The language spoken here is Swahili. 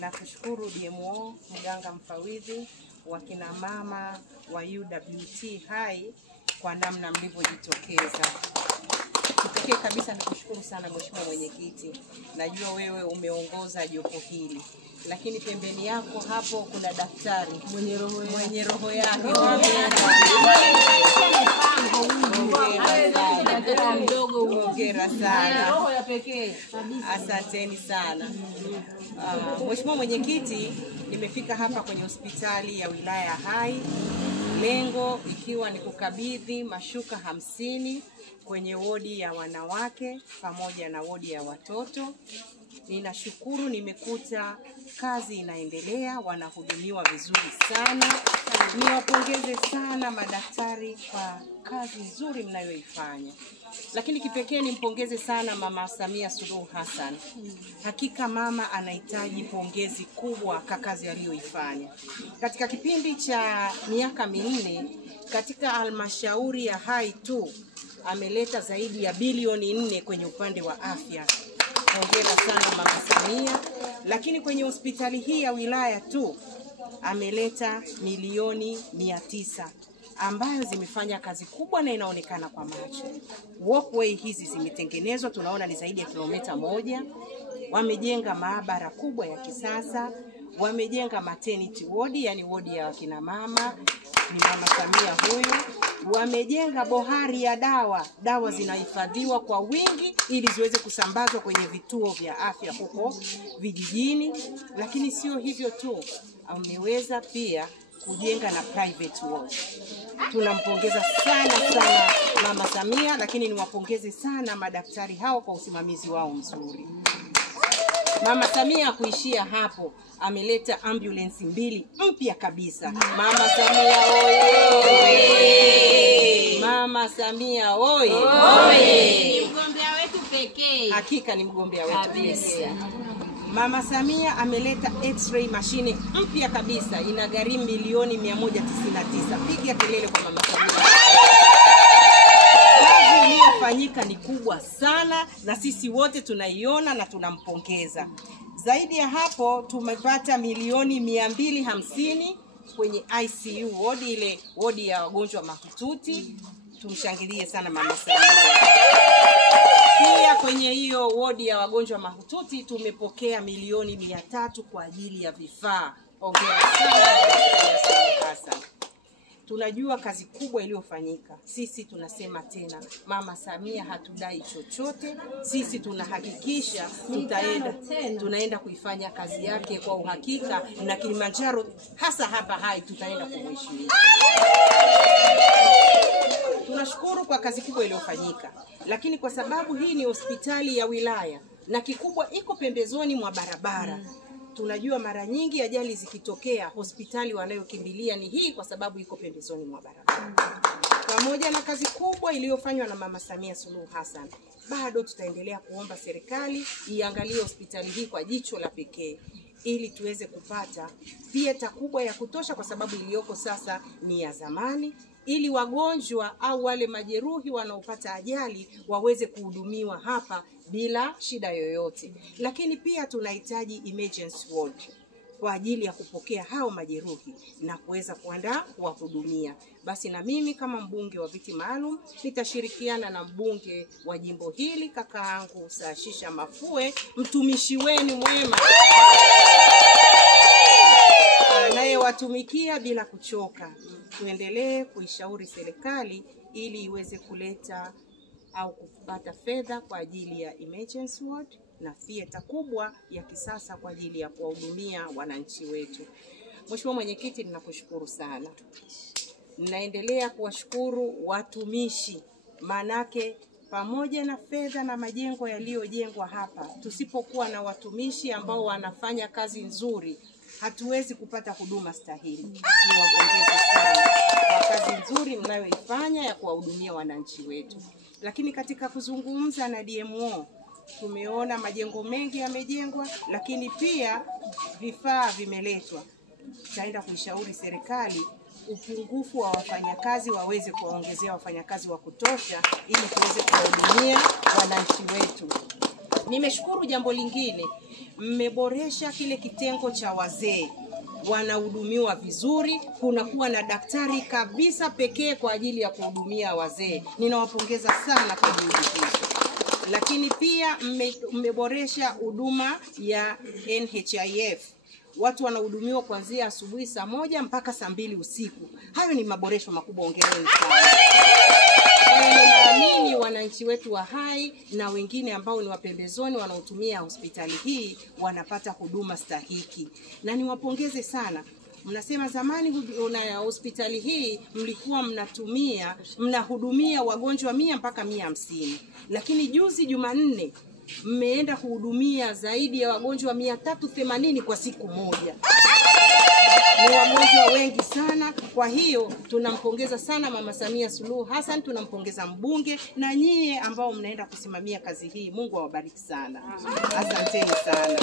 Na kushukuru DMO mganga mfawidhi wa kina mama wa UWT Hai kwa namna mlivyojitokeza. Kipekee kabisa nikushukuru sana Mheshimiwa Mwenyekiti. Najua wewe umeongoza jopo hili. Lakini pembeni yako hapo kuna daktari mwenye roho yake. Hongera sana. Roho ya pekee. Asanteni sana. Mheshimiwa Mwenyekiti, nimefika hapa kwenye hospitali ya wilaya ya Hai. Lengo ikiwa ni kukabidhi mashuka 50 kwenye wodi ya wanawake pamoja na wodi ya watoto. Ninashukuru, nimekuta kazi inaendelea, wanahudumiwa vizuri sana. Niwapongeze sana madaktari kwa kazi nzuri mnayoifanya. Lakini kipekee nimpongeze sana Mama Samia Suluhu Hassan. Hakika mama anahitaji pongezi kubwa kwa kazi aliyoifanya. Katika kipindi cha miaka 4 katika halmashauri ya Hai tu ameleta zaidi ya bilioni 4 kwenye upande wa afya. Hongera sana Mama Samia. Lakini kwenye hospitali hii ya wilaya tu ameleta milioni 900 ambayo zimefanya kazi kubwa na inaonekana kwa macho. Walkway hizi zimetengenezwa, tunaona ni zaidi ya kilomita 1. Wamejenga maabara kubwa ya kisasa, wamejenga maternity ward, yani wodi ya kina mama, ni Mama Samia huyu. Wamejenga bohari ya dawa zinahifadhiwa kwa wingi ili ziweze kusambazwa kwenye vituo vya afya huko vijijini. Lakini sio hivyo tu, ameweza pia kujenga na private ward. Tunampongeza sana Mama Samia, lakini niwapongeze sana madaktari hao kwa usimamizi wao mzuri. Mama Samia kuishia hapo, ameleta ambulance 2 mpya kabisa. Mama Samia oye! Mama Samia oye! Ni mgombea wetu pekee. Hakika ni mgombea wetu pekee. Mama Samia ameleta X-ray machine mpya kabisa, inagharimu milioni 199. Piga kelele kwa Mama Samia. Kazi iliyofanyika ni kubwa sana na sisi wote tunaiona na tunampongeza. Zaidi ya hapo tumepata milioni 250 kwenye ICU ward, ile wodi ya wagonjwa mahututi. Tumshangilie sana Mama Samia. Pia kwenye hiyo wodi ya wagonjwa mahututi tumepokea milioni 300 kwa ajili ya vifaa. Hongera sana. Tunajua kazi kubwa iliyofanyika. Sisi tunasema tena, Mama Samia hatudai chochote. Sisi tunahakikisha tunaenda kuifanya kazi yake kwa uhakika, na Kilimanjaro hasa hapa Hai tutaenda kumheshimisha. Tunashukuru kwa kazi kubwa iliyofanyika. Lakini kwa sababu hii ni hospitali ya wilaya na kikubwa iko pembezoni mwa barabara, tunajua mara nyingi ajali zikitokea hospitali wanayokimbilia ni hii kwa sababu iko pembezoni mwa barabara. Pamoja na kazi kubwa iliyofanywa na Mama Samia Suluhu Hassan, bado tutaendelea kuomba serikali iangalie hospitali hii kwa jicho la pekee ili tuweze kupata theater kubwa ya kutosha, kwa sababu iliyoko sasa ni ya zamani, ili wagonjwa au wale majeruhi wanaopata ajali waweze kuhudumiwa hapa bila shida yoyote. Lakini pia tunahitaji emergency ward kwa ajili ya kupokea hao majeruhi na kuweza kuandaa kuwahudumia. Basi na mimi kama mbunge wa viti maalum nitashirikiana na mbunge wa jimbo hili kakaangu Saashisha Mafue, mtumishi wenu mwema anayewatumikia bila kuchoka. Tuendelee kuishauri serikali ili iweze kuleta au kupata fedha kwa ajili ya emergency ward na theater kubwa ya kisasa kwa ajili ya kuwahudumia wananchi wetu. Mheshimiwa Mwenyekiti, ninakushukuru sana. Ninaendelea kuwashukuru watumishi, manake pamoja na fedha na majengo yaliyojengwa hapa, tusipokuwa na watumishi ambao wanafanya kazi nzuri, hatuwezi kupata huduma stahili. Niwapongeze sana kwa kazi nzuri mnayoifanya ya kuwahudumia wananchi wetu. Lakini katika kuzungumza na DMO, tumeona majengo mengi yamejengwa, lakini pia vifaa vimeletwa. Tutaenda kuishauri serikali upungufu wa wafanyakazi waweze kuwaongezea wafanyakazi wa kutosha ili tuweze kuwahudumia wananchi wetu. Nimeshukuru jambo lingine, mmeboresha kile kitengo cha wazee. Wanahudumiwa vizuri, kunakuwa na daktari kabisa pekee kwa ajili ya kuhudumia wazee. Ninawapongeza sana kwa juhudi hizo. Lakini pia mmeboresha huduma ya NHIF. Watu wanahudumiwa kuanzia asubuhi saa 1 mpaka saa 2 usiku. Hayo ni maboresho makubwa, hongereni sana. Ninaamini wananchi wetu wa Hai na wengine ambao ni wapembezoni wanaotumia hospitali hii wanapata huduma stahiki. Na niwapongeze sana. Mnasema zamani hospitali hii mlikuwa mnahudumia wagonjwa 100 mpaka 150. Lakini juzi Jumanne mmeenda kuhudumia zaidi ya wagonjwa 380 kwa siku moja. Ni wagonjwa wengi sana. Kwa hiyo tunampongeza sana Mama Samia Suluhu Hassan, tunampongeza mbunge na nyie ambao mnaenda kusimamia kazi hii. Mungu awabariki sana. Asanteni sana.